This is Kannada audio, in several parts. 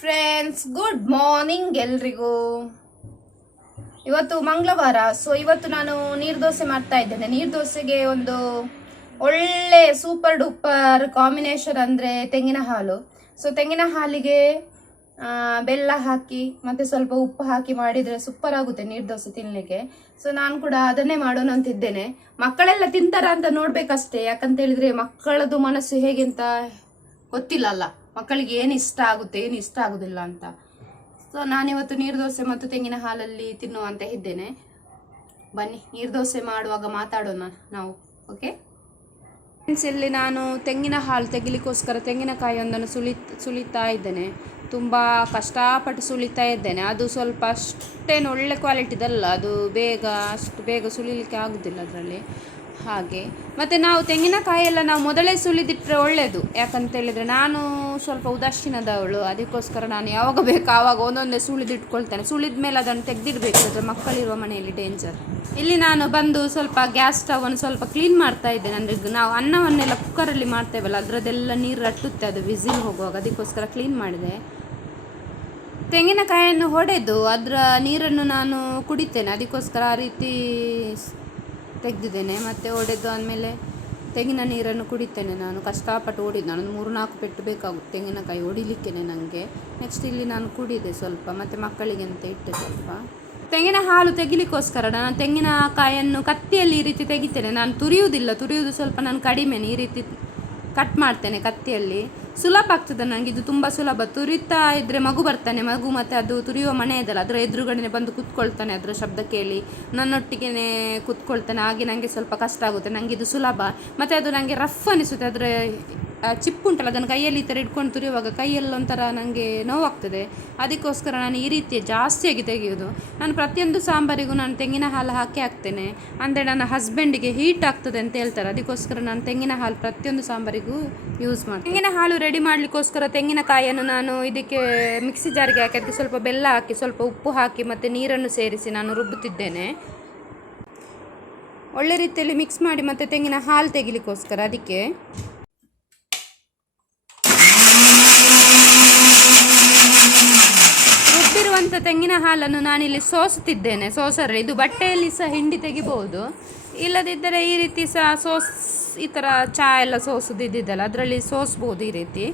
ಫ್ರೆಂಡ್ಸ್, ಗುಡ್ ಮಾರ್ನಿಂಗ್ ಎಲ್ರಿಗೂ. ಇವತ್ತು ಮಂಗಳವಾರ. ಸೊ ಇವತ್ತು ನಾನು ನೀರು ದೋಸೆ ಮಾಡ್ತಾ ಇದ್ದೇನೆ. ನೀರು ದೋಸೆಗೆ ಒಂದು ಒಳ್ಳೆ ಸೂಪರ್ ಡೂಪರ್ ಕಾಂಬಿನೇಷನ್ ಅಂದರೆ ತೆಂಗಿನ ಹಾಲು. ಸೊ ತೆಂಗಿನ ಹಾಲಿಗೆ ಬೆಲ್ಲ ಹಾಕಿ ಮತ್ತೆ ಸ್ವಲ್ಪ ಉಪ್ಪು ಹಾಕಿ ಮಾಡಿದರೆ ಸೂಪರ್ ಆಗುತ್ತೆ ನೀರು ದೋಸೆ ತಿನ್ನಲಿಕ್ಕೆ. ಸೊ ನಾನು ಕೂಡ ಅದನ್ನೇ ಮಾಡೋಣ ಅಂತಿದ್ದೇನೆ. ಮಕ್ಕಳೆಲ್ಲ ತಿಂತಾರ ಅಂತ ನೋಡ್ಬೇಕಷ್ಟೇ, ಯಾಕಂತ ಹೇಳಿದ್ರೆ ಮಕ್ಕಳದು ಮನಸ್ಸು ಹೇಗೆ ಅಂತ ಗೊತ್ತಿಲ್ಲ ಅಲ್ಲ, ಮಕ್ಕಳಿಗೆ ಏನು ಇಷ್ಟ ಆಗುತ್ತೆ ಏನು ಇಷ್ಟ ಆಗುದಿಲ್ಲ ಅಂತ. ಸೊ ನಾನಿವತ್ತು ನೀರು ದೋಸೆ ಮತ್ತು ತೆಂಗಿನ ಹಾಲಲ್ಲಿ ತಿನ್ನುವ ಅಂತ ಇದ್ದೇನೆ. ಬನ್ನಿ ನೀರು ದೋಸೆ ಮಾಡುವಾಗ ಮಾತಾಡೋಣ ನಾವು. ಓಕೆ ಫ್ರೆಂಡ್ಸ್, ಇಲ್ಲಿ ನಾನು ತೆಂಗಿನ ಹಾಲು ತೆಗಿಲಿಕ್ಕೋಸ್ಕರ ತೆಂಗಿನಕಾಯಿಯೊಂದನ್ನು ಸುಲಿತಾ ಇದ್ದೇನೆ. ತುಂಬ ಕಷ್ಟಪಟ್ಟು ಸುಲಿತಾ ಇದ್ದೇನೆ. ಅದು ಸ್ವಲ್ಪ ಅಷ್ಟೇನು ಒಳ್ಳೆ ಕ್ವಾಲಿಟಿದಲ್ಲ, ಅದು ಅಷ್ಟು ಬೇಗ ಸುಲಿಲಿಕ್ಕೆ ಆಗೋದಿಲ್ಲ ಅದರಲ್ಲಿ. ಹಾಗೆ ಮತ್ತು ನಾವು ತೆಂಗಿನಕಾಯಿಯೆಲ್ಲ ನಾವು ಮೊದಲೇ ಸುಲಿದಿಟ್ಟರೆ ಒಳ್ಳೆಯದು. ಯಾಕಂತ ಹೇಳಿದರೆ ನಾನು ಸ್ವಲ್ಪ ಉದಾಸೀನದವಳು, ಅದಕ್ಕೋಸ್ಕರ ನಾನು ಯಾವಾಗ ಬೇಕು ಆವಾಗ ಒಂದೊಂದೇ ಸುಲಿದಿಟ್ಕೊಳ್ತೇನೆ. ಸುಲಿದ ಮೇಲೆ ಅದನ್ನು ತೆಗೆದಿಡಬೇಕು, ಅಂದರೆ ಮಕ್ಕಳಿರುವ ಮನೆಯಲ್ಲಿ ಡೇಂಜರ್. ಇಲ್ಲಿ ನಾನು ಬಂದು ಸ್ವಲ್ಪ ಗ್ಯಾಸ್ ಸ್ಟವನ್ನು ಸ್ವಲ್ಪ ಕ್ಲೀನ್ ಮಾಡ್ತಾ ಇದ್ದೇನೆ. ಅಂದರೆ ನಾವು ಅನ್ನವನ್ನೆಲ್ಲ ಕುಕ್ಕರಲ್ಲಿ ಮಾಡ್ತೇವಲ್ಲ, ಅದರದ್ದೆಲ್ಲ ನೀರು ರಟ್ಟುತ್ತೆ, ಅದು ವಿಸಿಲ್ ಹೋಗುವಾಗ, ಅದಕ್ಕೋಸ್ಕರ ಕ್ಲೀನ್ ಮಾಡಿದೆ. ತೆಂಗಿನಕಾಯಿಯನ್ನು ಹೊಡೆದು ಅದರ ನೀರನ್ನು ನಾನು ಕುಡಿತೇನೆ, ಅದಕ್ಕೋಸ್ಕರ ಆ ರೀತಿ ತೆಗೆದಿದ್ದೇನೆ. ಮತ್ತು ಹೊಡೆದು ಆದಮೇಲೆ ತೆಂಗಿನ ನೀರನ್ನು ಕುಡಿತೇನೆ. ನಾನು ಕಷ್ಟಪಟ್ಟು ಹೊಡಿದ್ದು, ನಾನು 3-4 ಪೆಟ್ಟು ಬೇಕಾಗುತ್ತೆ ತೆಂಗಿನಕಾಯಿ ಹೊಡಿಲಿಕ್ಕೇ ನನಗೆ. ನೆಕ್ಸ್ಟ್ ಇಲ್ಲಿ ನಾನು ಕುಡಿದೆ ಸ್ವಲ್ಪ, ಮತ್ತು ಮಕ್ಕಳಿಗೆ ಅಂತ ಇಟ್ಟೆ ಸ್ವಲ್ಪ. ತೆಂಗಿನ ಹಾಲು ತೆಗಿಲಿಕ್ಕೋಸ್ಕರ ನಾನು ತೆಂಗಿನಕಾಯಿಯನ್ನು ಕತ್ತಿಯಲ್ಲಿ ಈ ರೀತಿ ತೆಗಿತೇನೆ. ನಾನು ತುರಿಯುವುದು ಸ್ವಲ್ಪ ನಾನು ಕಡಿಮೆನೆ, ಈ ರೀತಿ ಕಟ್ ಮಾಡ್ತೇನೆ ಕತ್ತಿಯಲ್ಲಿ. ಸುಲಭ ಆಗ್ತದೆ ನನಗೆ, ಇದು ತುಂಬ ಸುಲಭ. ತುರಿತಾ ಇದ್ದರೆ ಮಗು ಬರ್ತಾನೆ, ಮಗು ಮತ್ತು ಅದು ತುರಿಯುವ ಮನೆ ಇದಲ್ಲ, ಅದರ ಎದುರುಗಡೆ ಬಂದು ಕೂತ್ಕೊಳ್ತಾನೆ, ಅದರ ಶಬ್ದ ಕೇಳಿ ನನ್ನೊಟ್ಟಿಗೆ ಕೂತ್ಕೊಳ್ತಾನೆ. ಹಾಗೆ ನನಗೆ ಸ್ವಲ್ಪ ಕಷ್ಟ ಆಗುತ್ತೆ. ನನಗೆ ಇದು ಸುಲಭ, ಮತ್ತು ಅದು ನನಗೆ ರಫ್ ಅನಿಸುತ್ತೆ. ಅದರ ಚಿಪ್ಪುಂಟಲ್ಲ, ಅದನ್ನು ಕೈಯಲ್ಲಿ ಈ ಥರ ಇಟ್ಕೊಂಡು ತುರಿಯುವಾಗ ಕೈಯಲ್ಲಿ ಒಂಥರ ನನಗೆ ನೋವಾಗ್ತದೆ. ಅದಕ್ಕೋಸ್ಕರ ನಾನು ಈ ರೀತಿ ಜಾಸ್ತಿಯಾಗಿ ತೆಗೆಯೋದು. ನಾನು ಪ್ರತಿಯೊಂದು ಸಾಂಬಾರಿಗೂ ನಾನು ತೆಂಗಿನ ಹಾಲು ಹಾಕ್ತೇನೆ. ಅಂದರೆ ನನ್ನ ಹಸ್ಬೆಂಡಿಗೆ ಹೀಟ್ ಆಗ್ತದೆ ಅಂತ ಹೇಳ್ತಾರೆ, ಅದಕ್ಕೋಸ್ಕರ ನಾನು ತೆಂಗಿನ ಹಾಲು ಪ್ರತಿಯೊಂದು ಸಾಂಬಾರಿಗೂ ಯೂಸ್ ಮಾಡ್ತೀನಿ. ತೆಂಗಿನ ಹಾಲು ರೆಡಿ ಮಾಡಲಿಕ್ಕೋಸ್ಕರ ತೆಂಗಿನಕಾಯಿಯನ್ನು ನಾನು ಇದಕ್ಕೆ ಮಿಕ್ಸಿ ಜಾರಿಗೆ ಹಾಕಿ ಅದಕ್ಕೆ ಸ್ವಲ್ಪ ಬೆಲ್ಲ ಹಾಕಿ ಸ್ವಲ್ಪ ಉಪ್ಪು ಹಾಕಿ ಮತ್ತು ನೀರನ್ನು ಸೇರಿಸಿ ನಾನು ರುಬ್ಬುತ್ತಿದ್ದೇನೆ. ಒಳ್ಳೆ ರೀತಿಯಲ್ಲಿ ಮಿಕ್ಸ್ ಮಾಡಿ ಮತ್ತು ತೆಂಗಿನ ಹಾಲು ತೆಗಿಲಿಕ್ಕೋಸ್ಕರ ಅದಕ್ಕೆ ರುಬ್ಬಿರುವಂಥ ತೆಂಗಿನ ಹಾಲನ್ನು ನಾನಿಲ್ಲಿ ಸೋಸುತ್ತಿದ್ದೇನೆ. ಸೋಸರಲ್ಲಿ ಇದು ಬಟ್ಟೆಯಲ್ಲಿ ಸಹ ಹಿಂಡಿ ತೆಗಿಬಹುದು, ಇಲ್ಲದಿದ್ದರೆ ಈ ರೀತಿ ಸಹ ಈ ಥರ ಚಹಾ ಎಲ್ಲ ಸೋಸುದಿದ್ದಲ್ಲ ಅದರಲ್ಲಿ ಸೋಸ್ಬೋದು ಈ ರೀತಿ.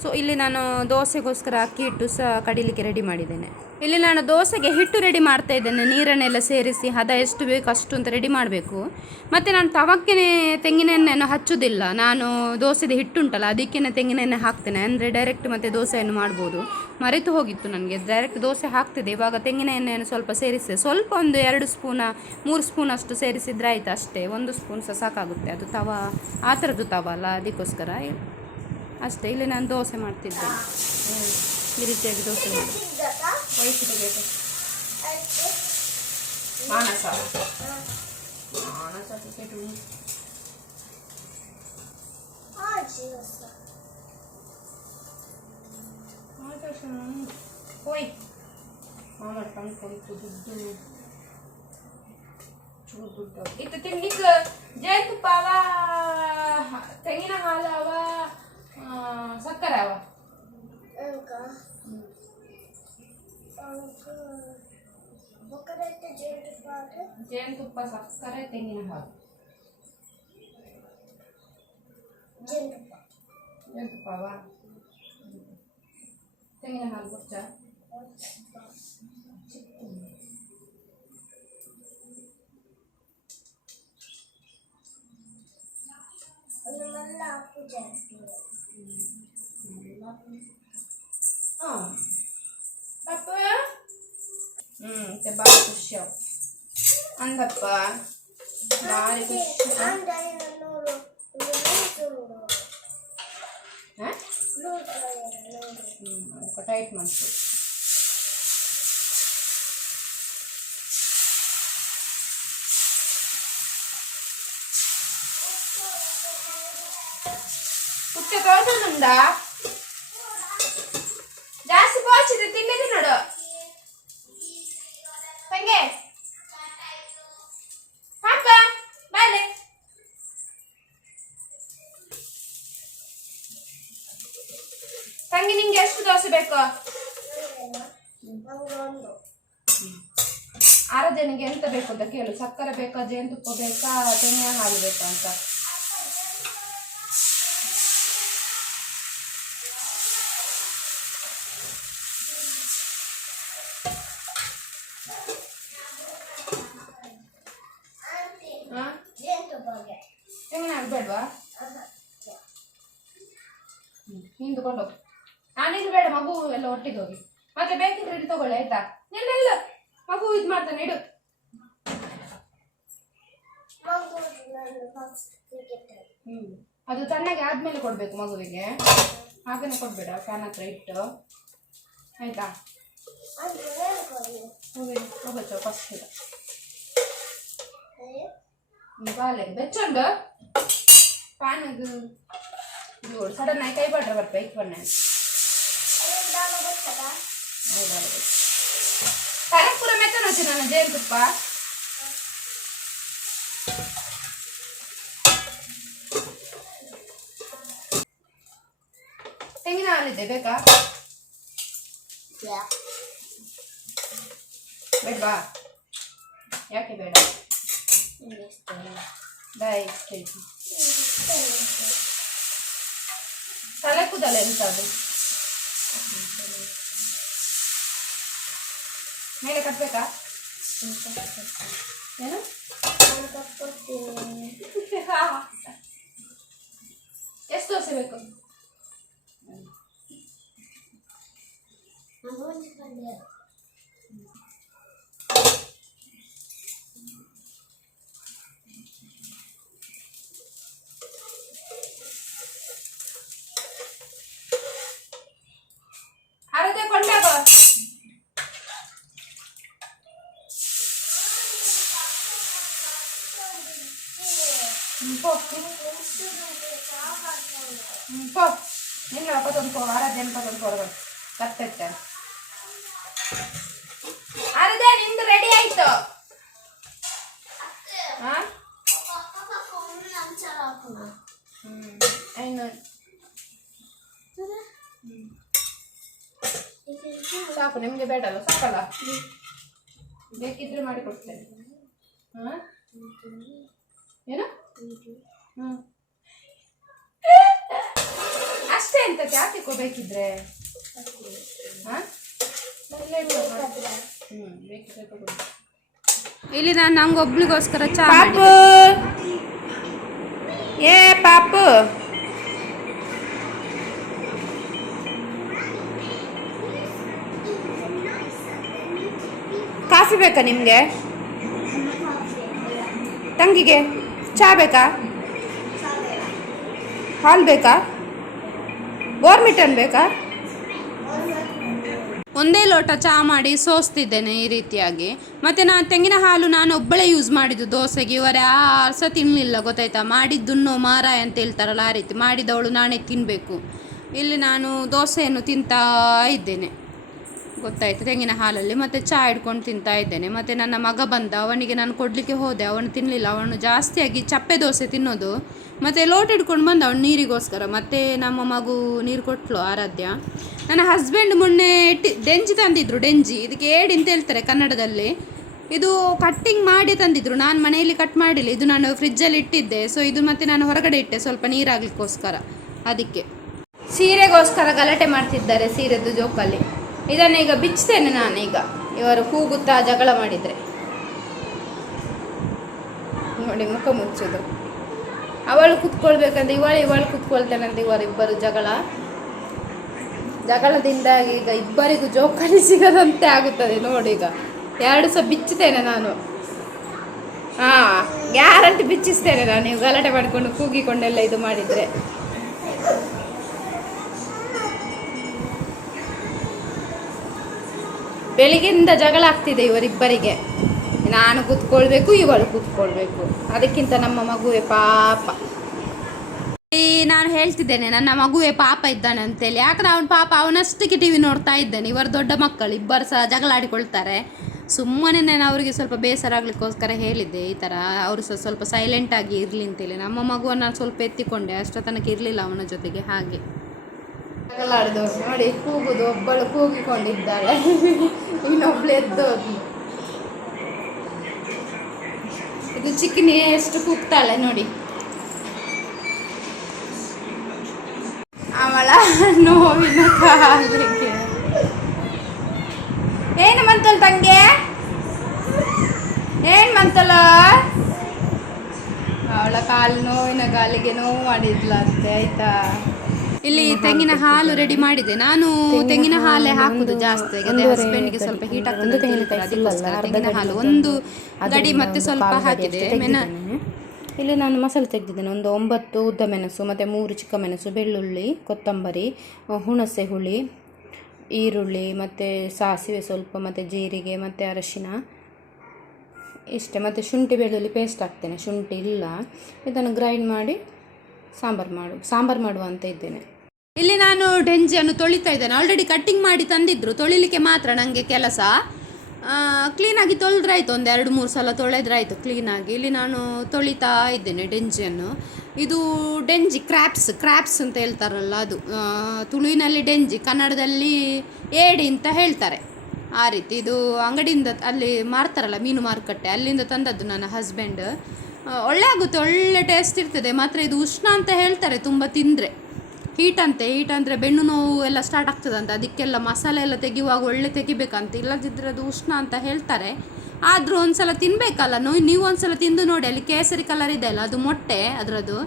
ಸೊ ಇಲ್ಲಿ ನಾನು ದೋಸೆಗೋಸ್ಕರ ಅಕ್ಕಿ ಹಿಟ್ಟು ಸಹ ಕಡಿಲಿಕ್ಕೆ ರೆಡಿ ಮಾಡಿದ್ದೇನೆ. ಇಲ್ಲಿ ನಾನು ದೋಸೆಗೆ ಹಿಟ್ಟು ರೆಡಿ ಮಾಡ್ತಾ ಇದ್ದೇನೆ. ನೀರನ್ನೆಲ್ಲ ಸೇರಿಸಿ ಹದ ಎಷ್ಟು ಬೇಕು ಅಷ್ಟು ಅಂತ ರೆಡಿ ಮಾಡಬೇಕು. ಮತ್ತು ನಾನು ತವಕ್ಕೆ ತೆಂಗಿನ ಎಣ್ಣೆಯನ್ನು ಹಚ್ಚೋದಿಲ್ಲ. ನಾನು ದೋಸೆದ ಹಿಟ್ಟುಂಟಲ್ಲ ಅದಕ್ಕೇ ತೆಂಗಿನ ಎಣ್ಣೆ ಹಾಕ್ತೇನೆ, ಅಂದರೆ ಡೈರೆಕ್ಟ್ ಮತ್ತು ದೋಸೆಯನ್ನು ಮಾಡ್ಬೋದು. ಮರೆತು ಹೋಗಿತ್ತು ನನಗೆ, ಡೈರೆಕ್ಟ್ ದೋಸೆ ಹಾಕ್ತಿದ್ದೆ. ಇವಾಗ ತೆಂಗಿನ ಎಣ್ಣೆಯನ್ನು ಸ್ವಲ್ಪ ಸೇರಿಸಿದೆ, ಸ್ವಲ್ಪ ಒಂದು 2 ಸ್ಪೂನ 3 ಸ್ಪೂನ್ ಅಷ್ಟು ಸೇರಿಸಿದ್ರೆ ಆಯಿತು ಅಷ್ಟೇ. 1 ಸ್ಪೂನ್ ಸಹ ಸಾಕಾಗುತ್ತೆ, ಅದು ತವ ಆ ಥರದ್ದು ತವ ಅಲ್ಲ, ಅದಕ್ಕೋಸ್ಕರ ಅಷ್ಟೇ. ಇಲ್ಲಿ ನಾನು ದೋಸೆ ಮಾಡ್ತಿದ್ದೆ, ಈ ರೀತಿಯಾಗಿ ದೋಸೆ ಮಾಡಿ ಇದು ತಿನ್ಲಿಕ್ಕೆ ಜೇನುತುಪ್ಪ ಅವ, ತೆಂಗಿನ ಹಾಲು ಅವ, ಸಕ್ಕರೆ ಅವ. ಜೇನುತುಪ್ಪ, ಸಕ್ಕರೆ, ತೆಂಗಿನ ಹಾಲು. ಜೇನುತುಪ್ಪವ, ತೆಂಗಿನ ಹಾಲು ಕೊಚ್ಚ ಭಾಳ ಖುಷಿ ಅವ ಅಂದಪ್ಪ, ಭಾರಿ ಖುಷಿ. ಟೈಟ್ ಮಾಡ್ತೀವಿ. ಕುಟ್ಟೆ ತೋಟನುಂಡ ಜಾಸ್ತಿ ಪೋಚಿದೆ ತಿನ್ನಲಿ ನೋಡು ತಂಗೆ. ಹಾಕ ಬಾಲೆ. ತಂಗಿ ನಿಂಗೆ ಎಷ್ಟು ದೋಸೆ ಬೇಕು? ಆರಾಧನೆಗೆ ಎಂತ ಬೇಕು ಅಂತ ಕೇಳು. ಸಕ್ಕರೆ ಬೇಕಾ, ಜೇನುತುಪ್ಪ ಬೇಕಾ, ತೆಂಗಿನ ಹಾಲು ಬೇಕಾ ಅಂತ. ತೆಂಗಿನ ಹಾಲು ಬೇಡವಾ? ಹಿಂದುಕೊಂಡು ಹೋಗಿ. ನಾನಿಲ್ಲಿ ಬೇಡ, ಮಗು ಎಲ್ಲ ಒಟ್ಟಿಗೆ ಹೋಗಿ. ಮತ್ತೆ ಬೇಕಿದ್ರೆ ಇಟ್ಟು ತಗೊಳ್ಳಿ ಆಯ್ತಾ? ಇಲ್ಲ ಮಗು ಇದು ಮಾಡ್ತಾನೆ, ಇಡು. ಅದು ತಣ್ಣಗೆ ಆದ್ಮೇಲೆ ಕೊಡ್ಬೇಕು ಮಗುವಿಗೆ, ಹಾಗೇನೆ ಕೊಡ್ಬೇಡ. ಫ್ಯಾನ್ ಹತ್ರ ಇಟ್ಟು ಆಯ್ತಾ? ಹೋಗಚ್ಚೋ ಫಸ್ಟ್ ಬಾಲೆಗೆ ಬೆಚ್ಚಂಡು ಫ್ಯಾನ್ ಇದು ಸಡನ್ ಆಗಿ ಕೈ ಪಡ್ರೆ ಬರ್ಬೇಕು ಬನ್ನೆ. ಕರೆಕ್ಟ್ ಪೂರ ಮೆತ್ತನ ನಾನು ಜೇನುತುಪ್ಪ ತೆಂಗಿನ ಹಾಲಿದೆ ಬೇಕಾ? ಬೇಡವಾ? ಯಾಕೆ ಬೇಡ? ತಲೆ ಕೂದಲ ಎಂತ ಅದು ಮೇಲೆ ಕಟ್ಬೇಕಾ? ಏನು ಎಷ್ಟು ದೋಸೆ ಬೇಕು? ಅರದೆ ಕೊಂಡಾಗ ನಿನ್ನ ಪದೊಂದು ಆರಾಧ್ಯ ಪದೊಂದು ಹೊರಗಡೆ ಕತ್ತೈತೆ. ಆರಾಧ್ಯ ನಿಂದು ರೆಡಿ ಆಯ್ತು. ಸಾಕು, ನಿಮ್ಗೆ ಬೇಡಲ್ಲ? ಸಾಕಲ್ಲ, ಬೇಕಿದ್ರೆ ಮಾಡಿ ಕೊಡ್ತೇನೆ. ಏನು ಅಷ್ಟೇ ಅಂತ ಜಾತಿಕೋ ಬೇಕಿದ್ರೆ. ಇಲ್ಲಿ ನಾನು ನಂಗೊಬ್ಳಿಗೋಸ್ಕರ ಚಾ. ಪಾಪು ಏ ಪಾಪು, ಕಾಫಿ ಬೇಕಾ ನಿಮಗೆ? ತಂಗಿಗೆ ಚಾ ಬೇಕಾ? ಹಾಲು ಬೇಕಾ? ಬೋರ್ಮಿಟನ್ ಬೇಕಾ? ಒಂದೇ ಲೋಟ ಚಾ ಮಾಡಿ ಸೋಸ್ತಿದ್ದೇನೆ ಈ ರೀತಿಯಾಗಿ. ಮತ್ತು ನಾನು ತೆಂಗಿನ ಹಾಲು ನಾನು ಒಬ್ಬಳೇ ಯೂಸ್ ಮಾಡಿದ್ದು ದೋಸೆಗೆ. ಇವರೇ ಯಾರು ಸಹ ತಿನ್ನಲಿಲ್ಲ, ಗೊತ್ತಾಯ್ತಾ? ಮಾಡಿದ್ದುನ್ನೋ ಮಾರಾಯ ಅಂತ ಹೇಳ್ತಾರಲ್ಲ, ಆ ರೀತಿ ಮಾಡಿದವಳು ನಾನೇ ತಿನ್ನಬೇಕು. ಇಲ್ಲಿ ನಾನು ದೋಸೆಯನ್ನು ತಿಂತಾ ಇದ್ದೇನೆ, ಗೊತ್ತಾಯ್ತು, ತೆಂಗಿನ ಹಾಲಲ್ಲಿ. ಮತ್ತು ಚಾ ಹಿಡ್ಕೊಂಡು ತಿಂತಾ ಇದ್ದೇನೆ. ಮತ್ತು ನನ್ನ ಮಗ ಬಂದ, ಅವನಿಗೆ ನಾನು ಕೊಡಲಿಕ್ಕೆ ಹೋದೆ, ಅವನು ತಿನ್ನಲಿಲ್ಲ. ಅವನು ಜಾಸ್ತಿಯಾಗಿ ಚಪ್ಪೆ ದೋಸೆ ತಿನ್ನೋದು. ಮತ್ತು ಲೋಟ ಹಿಡ್ಕೊಂಡು ಬಂದ ಅವನು ನೀರಿಗೋಸ್ಕರ. ಮತ್ತು ನಮ್ಮ ಮಗು ನೀರು ಕೊಟ್ಟಳು ಆರಾಧ್ಯ. ನನ್ನ ಹಸ್ಬೆಂಡ್ ಮೊನ್ನೆ ಡೆಂಜಿ ತಂದಿದ್ರು. ಡೆಂಜಿ ಇದಕ್ಕೆ ಏಡಿ ಅಂತ ಹೇಳ್ತಾರೆ ಕನ್ನಡದಲ್ಲಿ. ಇದು ಕಟ್ಟಿಂಗ್ ಮಾಡಿ ತಂದಿದ್ರು, ನಾನು ಮನೆಯಲ್ಲಿ ಕಟ್ ಮಾಡಿಲ್ಲ. ಇದು ನಾನು ಫ್ರಿಜ್ಜಲ್ಲಿ ಇಟ್ಟಿದ್ದೆ. ಸೊ ಇದು ಮತ್ತು ನಾನು ಹೊರಗಡೆ ಇಟ್ಟೆ ಸ್ವಲ್ಪ ನೀರಾಗಲಿಕ್ಕೋಸ್ಕರ. ಅದಕ್ಕೆ ಸೀರೆಗೋಸ್ಕರ ಗಲಾಟೆ ಮಾಡ್ತಿದ್ದಾರೆ, ಸೀರೆದು ಜೋಕಲ್ಲಿ. ಇದನ್ನು ಈಗ ಬಿಚ್ತೇನೆ ನಾನೀಗ, ಇವರು ಕೂಗುತ್ತಾ ಜಗಳ ಮಾಡಿದರೆ. ನೋಡಿ ಮುಖ ಮುಚ್ಚೋದು. ಅವಳು ಕೂತ್ಕೊಳ್ಬೇಕಂದ್ರೆ ಇವಳು ಕೂತ್ಕೊಳ್ತೇನಂತ ಇವರಿಬ್ಬರು ಜಗಳದಿಂದಾಗಿ ಈಗ ಇಬ್ಬರಿಗೂ ಜೋಕಾಲಿ ಸಿಗದಂತೆ ಆಗುತ್ತದೆ. ನೋಡಿ ಈಗ ಎರಡು ಸಹ ಬಿಚ್ಚುತ್ತೇನೆ ನಾನು. ಗ್ಯಾರಂಟಿ ಬಿಚ್ಚಿಸ್ತೇನೆ ನಾನು, ನೀವು ಗಲಾಟೆ ಮಾಡಿಕೊಂಡು ಕೂಗಿಕೊಂಡೆಲ್ಲ ಇದು ಮಾಡಿದರೆ. ಬೆಳಿಗ್ಗೆಯಿಂದ ಜಗಳ ಆಗ್ತಿದೆ ಇವರಿಬ್ಬರಿಗೆ. ನಾನು ಕೂತ್ಕೊಳ್ಬೇಕು, ಇವಳು ಕೂತ್ಕೊಳ್ಬೇಕು. ಅದಕ್ಕಿಂತ ನಮ್ಮ ಮಗುವೆ ಪಾಪ. ನಾನು ಹೇಳ್ತಿದ್ದೇನೆ ನನ್ನ ಮಗುವೆ ಪಾಪ ಇದ್ದಾನೆ ಅಂತೇಳಿ. ಯಾಕಂದ್ರೆ ಅವನ ಪಾಪ ಅವನಷ್ಟಕ್ಕೆ ಟಿ ವಿ ನೋಡ್ತಾ ಇದ್ದಾನೆ. ಇವರು ದೊಡ್ಡ ಮಕ್ಕಳು, ಇಬ್ಬರು ಸಹ ಜಗಳ ಆಡಿಕೊಳ್ತಾರೆ. ಸುಮ್ಮನೆ ನಾನು ಅವರಿಗೆ ಸ್ವಲ್ಪ ಬೇಸರ ಆಗಲಿಕ್ಕೋಸ್ಕರ ಹೇಳಿದ್ದೆ ಈ ಥರ, ಅವರು ಸಹ ಸ್ವಲ್ಪ ಸೈಲೆಂಟಾಗಿ ಇರಲಿ ಅಂತೇಳಿ. ನಮ್ಮ ಮಗುವನ್ನು ಸ್ವಲ್ಪ ಎತ್ತಿಕೊಂಡೆ, ಅಷ್ಟೋ ತನಕ ಇರಲಿಲ್ಲ ಅವನ ಜೊತೆಗೆ. ಹಾಗೆ ಜಗಳಾಡುದು ನೋಡಿ, ಕೂಗುದು, ಒಬ್ಬಳು ಕೂಗಿಕೊಂಡಿದ್ದಾಳೆ, ಇನ್ನೊಬ್ಳು ಎದ್ದೋಗಿ. ಇದು ಚಿಕ್ಕನಿ ಎಷ್ಟು ಕೂಗ್ತಾಳೆ ನೋಡಿ. ಅವಳ ನೋವಿನ ಕಾಲಿಗೆ ಏನು ಮಂತಲ್ ತಂಗೆ, ಏನ್ ಮಂತಲ್ಲ, ಅವಳ ಕಾಲು ನೋವಿನ ಕಾಲಿಗೆ ನೋವು ಮಾಡಿದ್ಲಂತೆ ಆಯ್ತಾ. ಇಲ್ಲಿ ತೆಂಗಿನ ಹಾಲು ರೆಡಿ ಮಾಡಿದೆ. ನಾನು ತೆಂಗಿನ ಹಾಲೇ ಹಾಕುದು ಜಾಸ್ತಿ, ಹಸ್ಬೆಂಡ್ಗೆ ಸ್ವಲ್ಪ ಹೀಟ್ ಆಗ್ತದೆ ಅದಕ್ಕೋಸ್ಕರ ತೆಂಗಿನ ಹಾಲು ಒಂದು ಗಡಿ ಮತ್ತೆ ಸ್ವಲ್ಪ ಹಾಕಿದೆ. ಇಲ್ಲಿ ನಾನು ಮಸಾಲೆ ತೆಗೆದಿದ್ದೇನೆ. ಒಂದು 9 ಉದ್ದ ಮೆಣಸು ಮತ್ತು 3 ಚಿಕ್ಕ ಮೆಣಸು, ಬೆಳ್ಳುಳ್ಳಿ, ಕೊತ್ತಂಬರಿ, ಹುಣಸೆ ಹುಳಿ, ಈರುಳ್ಳಿ ಮತ್ತು ಸಾಸಿವೆ ಸ್ವಲ್ಪ, ಮತ್ತು ಜೀರಿಗೆ ಮತ್ತು ಅರಶಿನ ಇಷ್ಟೇ. ಮತ್ತು ಶುಂಠಿ ಬೆಳ್ಳುಳ್ಳಿ ಪೇಸ್ಟ್ ಹಾಕ್ತೇನೆ, ಶುಂಠಿ ಇಲ್ಲ. ಇದನ್ನು ಗ್ರೈಂಡ್ ಮಾಡಿ ಸಾಂಬಾರು ಮಾಡುವ ಅಂತ ಇದ್ದೇನೆ. ಇಲ್ಲಿ ನಾನು ಡೆಂಜಿಯನ್ನು ತೊಳಿತಾ ಇದ್ದೇನೆ. ಆಲ್ರೆಡಿ ಕಟ್ಟಿಂಗ್ ಮಾಡಿ ತಂದಿದ್ರು, ತೊಳಿಲಿಕ್ಕೆ ಮಾತ್ರ ನನಗೆ ಕೆಲಸ. ಕ್ಲೀನಾಗಿ ತೊಳೆದ್ರಾಯ್ತು, ಒಂದು 2-3 ಸಲ ತೊಳೆದ್ರಾಯ್ತು ಕ್ಲೀನಾಗಿ. ಇಲ್ಲಿ ನಾನು ತೊಳಿತಾ ಇದ್ದೇನೆ ಡೆಂಜಿಯನ್ನು. ಇದು ಡೆಂಜಿ ಕ್ರ್ಯಾಪ್ಸ್ ಅಂತ ಹೇಳ್ತಾರಲ್ಲ ಅದು, ತುಳುವಿನಲ್ಲಿ ಡೆಂಜಿ, ಕನ್ನಡದಲ್ಲಿ ಏಡಿ ಅಂತ ಹೇಳ್ತಾರೆ. ಆ ರೀತಿ ಇದು ಅಂಗಡಿಯಿಂದ ಅಲ್ಲಿ ಮಾರ್ತಾರಲ್ಲ ಮೀನು ಮಾರುಕಟ್ಟೆ, ಅಲ್ಲಿಂದ ತಂದದ್ದು ನನ್ನ ಹಸ್ಬೆಂಡ್. ಒಳ್ಳೆ ಆಗುತ್ತೆ, ಒಳ್ಳೆ ಟೇಸ್ಟ್ ಇರ್ತದೆ. ಮಾತ್ರ ಇದು ಉಷ್ಣ ಅಂತ ಹೇಳ್ತಾರೆ ತುಂಬ ತಿಂದರೆ. ಹೀಟ್ ಅಂದರೆ ಬೆನ್ನು ನೋವು ಎಲ್ಲ ಸ್ಟಾರ್ಟ್ ಆಗ್ತದಂತೆ, ಅದಕ್ಕೆಲ್ಲ ಮಸಾಲೆ ಎಲ್ಲ ತೆಗೆಯುವಾಗ ಒಳ್ಳೆ ತೆಗಿಬೇಕಂತ, ಇಲ್ಲದಿದ್ದರೆ ಅದು ಉಷ್ಣ ಅಂತ ಹೇಳ್ತಾರೆ. ಆದರೂ ಒಂದು ಸಲ ತಿನ್ನಬೇಕಲ್ಲ, ನೀವು ಒಂದು ಸಲ ತಿಂದು ನೋಡಿ. ಅಲ್ಲಿ ಕೇಸರಿ ಕಲರ್ ಇದೆ ಅಲ್ಲ, ಅದು ಮೊಟ್ಟೆ ಅದರದ್ದು,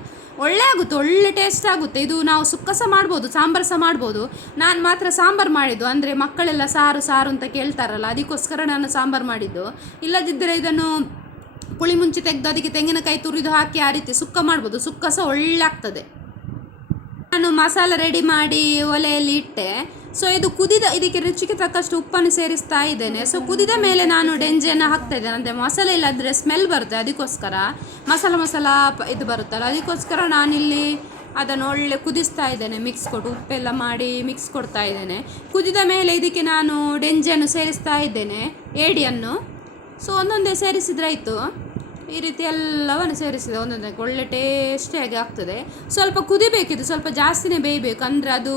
ಒಳ್ಳೆ ಆಗುತ್ತೆ, ಒಳ್ಳೆ ಟೇಸ್ಟ್ ಆಗುತ್ತೆ. ಇದು ನಾವು ಸುಕ್ಕ ಸಹ ಮಾಡ್ಬೋದು, ಸಾಂಬಾರು ಸಹ ಮಾಡ್ಬೋದು. ನಾನು ಮಾತ್ರ ಸಾಂಬಾರು ಮಾಡಿದ್ದು, ಅಂದರೆ ಮಕ್ಕಳೆಲ್ಲ ಸಾರು ಅಂತ ಕೇಳ್ತಾರಲ್ಲ, ಅದಕ್ಕೋಸ್ಕರ ನಾನು ಸಾಂಬಾರು ಮಾಡಿದ್ದು. ಇಲ್ಲದಿದ್ದರೆ ಇದನ್ನು ಪುಳಿ ಮುಂಚೆ ತೆಗೆದು ಅದಕ್ಕೆ ತೆಂಗಿನಕಾಯಿ ತುರಿದು ಹಾಕಿ ಆ ರೀತಿ ಸುಕ್ಕ ಮಾಡ್ಬೋದು, ಸುಕ್ಕ ಸಹ ಒಳ್ಳೆ ಆಗ್ತದೆ. ನಾನು ಮಸಾಲೆ ರೆಡಿ ಮಾಡಿ ಒಲೆಯಲ್ಲಿ ಇಟ್ಟೆ. ಸೊ ಇದು ಇದಕ್ಕೆ ರುಚಿಗೆ ತಕ್ಕಷ್ಟು ಉಪ್ಪನ್ನು ಸೇರಿಸ್ತಾ ಇದ್ದೇನೆ. ಸೊ ಕುದಿದ ಮೇಲೆ ನಾನು ಡೆಂಜಿಯನ್ನು ಹಾಕ್ತಾ ಇದ್ದೇನೆ. ಅಂದರೆ ಮಸಾಲೆ ಇಲ್ಲದ್ರೆ ಸ್ಮೆಲ್ ಬರುತ್ತೆ, ಅದಕ್ಕೋಸ್ಕರ ಮಸಾಲ ಇದು ಬರುತ್ತಲ್ಲ, ಅದಕ್ಕೋಸ್ಕರ ನಾನಿಲ್ಲಿ ಅದನ್ನು ಒಳ್ಳೆ ಕುದಿಸ್ತಾ ಇದ್ದೇನೆ. ಉಪ್ಪೆಲ್ಲ ಮಾಡಿ ಮಿಕ್ಸ್ ಕೊಡ್ತಾ ಇದ್ದೇನೆ. ಕುದಿದ ಮೇಲೆ ಇದಕ್ಕೆ ನಾನು ಡೆಂಜಿಯನ್ನು ಸೇರಿಸ್ತಾ ಇದ್ದೇನೆ, ಏಡಿಯನ್ನು. ಸೊ ಒಂದೊಂದೇ ಸೇರಿಸಿದ್ರಾಯ್ತು. ಈ ರೀತಿ ಎಲ್ಲವನ್ನು ಸೇರಿಸಿದೆ ಒಂದೊಂದೇ, ಒಳ್ಳೆ ಟೇಸ್ಟಿಯಾಗಿ ಆಗ್ತದೆ. ಸ್ವಲ್ಪ ಕುದಿಬೇಕಿದು, ಸ್ವಲ್ಪ ಜಾಸ್ತಿನೇ ಬೇಯಬೇಕು. ಅಂದರೆ ಅದು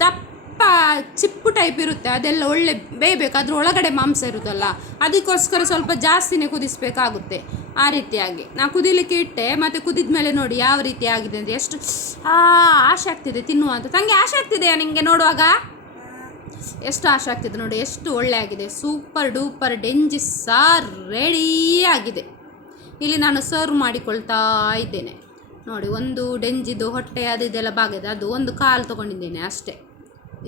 ದಪ್ಪ ಚಿಪ್ಪು ಟೈಪ್ ಇರುತ್ತೆ, ಅದೆಲ್ಲ ಒಳ್ಳೆ ಬೇಯಬೇಕು. ಅದ್ರ ಒಳಗಡೆ ಮಾಂಸ ಇರುತ್ತಲ್ಲ, ಅದಕ್ಕೋಸ್ಕರ ಸ್ವಲ್ಪ ಜಾಸ್ತಿನೇ ಕುದಿಸ್ಬೇಕಾಗುತ್ತೆ. ಆ ರೀತಿಯಾಗಿ ನಾನು ಕುದಿಲಿಕ್ಕೆ ಇಟ್ಟೆ. ಮತ್ತು ಕುದಿದ ಮೇಲೆ ನೋಡಿ ಯಾವ ರೀತಿ ಆಗಿದೆ ಅಂತ, ಎಷ್ಟು ಆಸೆ ಆಗ್ತಿದೆ ತಿನ್ನುವ ಅಂತ. ತಂಗೆ ಆಸೆ ಆಗ್ತಿದೆಯಾ ನಿಮಗೆ ನೋಡುವಾಗ? ಎಷ್ಟು ಆಸೆ ಆಗ್ತಿದೆ ನೋಡಿ, ಎಷ್ಟು ಒಳ್ಳೆ ಆಗಿದೆ. ಸೂಪರ್ ಡೂಪರ್ ಡೆಂಜಿ ಸಾರು ರೆಡಿ ಆಗಿದೆ. ಇಲ್ಲಿ ನಾನು ಸರ್ವ್ ಮಾಡಿಕೊಳ್ತಾ ಇದ್ದೇನೆ ನೋಡಿ. ಒಂದು ಡೆಂಜಿದು ಹೊಟ್ಟೆ ಅದೆಲ್ಲ ಬಾಗಿದೆ, ಅದು ಒಂದು ಕಾಲು ತೊಗೊಂಡಿದ್ದೇನೆ ಅಷ್ಟೇ.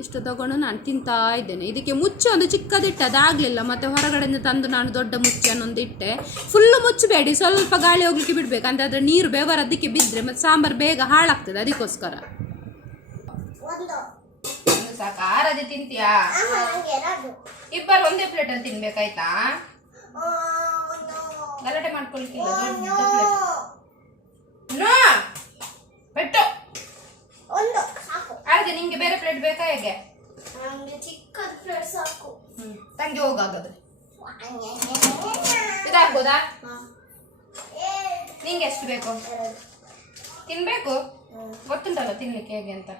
ಇಷ್ಟು ತೊಗೊಂಡು ನಾನು ತಿಂತಾ ಇದ್ದೇನೆ. ಇದಕ್ಕೆ ಮುಚ್ಚಿ ಒಂದು ಚಿಕ್ಕದಿಟ್ಟೆ, ಅದಾಗಲಿಲ್ಲ. ಮತ್ತು ಹೊರಗಡೆಯಿಂದ ತಂದು ನಾನು ದೊಡ್ಡ ಮುಚ್ಚನ್ನೊಂದು ಇಟ್ಟೆ. ಫುಲ್ಲು ಮುಚ್ಚಬೇಡಿ, ಸ್ವಲ್ಪ ಗಾಳಿ ಹೋಗ್ಲಿಕ್ಕೆ ಬಿಡಬೇಕು. ಅಂದರೆ ಅದರ ನೀರು ಬೆವರದಕ್ಕೆ ಬಿದ್ದರೆ ಮತ್ತು ಸಾಂಬಾರು ಬೇಗ ಹಾಳಾಗ್ತದೆ, ಅದಕ್ಕೋಸ್ಕರ. ಸಾಕಾರದಿ ತಿಂತೀಯಾ? ಇಬ್ಬರು ಒಂದೇ ಪ್ಲೇಟಲ್ಲಿ ತಿನ್ಬೇಕಾಯ್ತಾ? ಗಲಾಟೆ ಮಾಡ್ಕೊಳ್ತಿಲ್ಲ, ಪೆಟ್ಟು ಹಾಗೆ. ನಿಂಗೆ ಬೇರೆ ಪ್ಲೇಟ್ ಬೇಕಾ ಹೇಗೆ? ಚಿಕ್ಕ ಪ್ಲೇಟ್ ಸಾಕು. ತಂಗಿ ಹೋಗಾಗದ್ರೆ ಇದಾಗ್ಬೋದಾ? ನಿಂಗೆ ಎಷ್ಟು ಬೇಕು ತಿನ್ಬೇಕು? ಗೊತ್ತುಂಟಲ್ಲ ತಿನ್ಲಿಕ್ಕೆ ಹೇಗೆ ಅಂತ.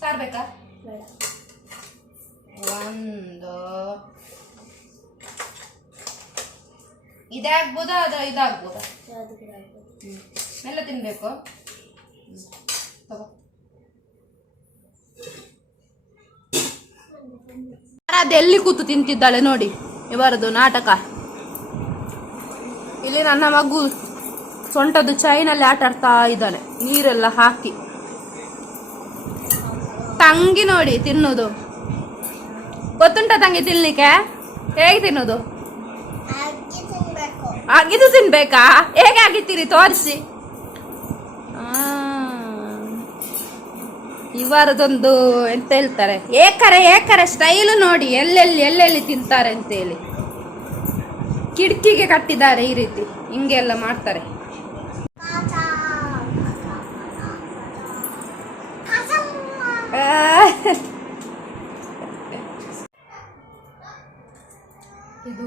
ಸಾರು ಬೇಕಾ? ಒಂದು ಇದಾಗ್ಬೋದಾ ಇದಾಗ್ಬೋದಾ? ಎಲ್ಲ ತಿನ್ಬೇಕು. ಅದೆಲ್ಲಿ ಕೂತು ತಿಂತಿದ್ದಾಳೆ ನೋಡಿ, ಇವರದು ನಾಟಕ. ಇಲ್ಲಿ ನನ್ನ ಮಗು ಸೊಂಟದ್ದು ಚೈನಲ್ಲಿ ಆಟ ಆಡ್ತಾ ಇದ್ದಾನೆ, ನೀರೆಲ್ಲ ಹಾಕಿ. ತಂಗಿ ನೋಡಿ ತಿನ್ನೋದು, ಗೊತ್ತುಂಟ ತಂಗಿ ತಿನ್ಲಿಕ್ಕೆ? ಹೇಗೆ ತಿನ್ನೋದು? ಅಗಿದು ತಿನ್ಬೇಕಾ? ಹೇಗೆ ಆಗಿತ್ತೀರಿ ತೋರಿಸಿ. ಇವರದೊಂದು ಎಂತ ಹೇಳ್ತಾರೆ, ಏಕರೆ ಸ್ಟೈಲು ನೋಡಿ, ಎಲ್ಲೆಲ್ಲಿ ತಿಂತಾರೆ ಅಂತೇಳಿ. ಕಿಟಕಿಗೆ ಕಟ್ಟಿದ್ದಾರೆ ಈ ರೀತಿ, ಹಿಂಗೆಲ್ಲ ಮಾಡ್ತಾರೆ. ಇದು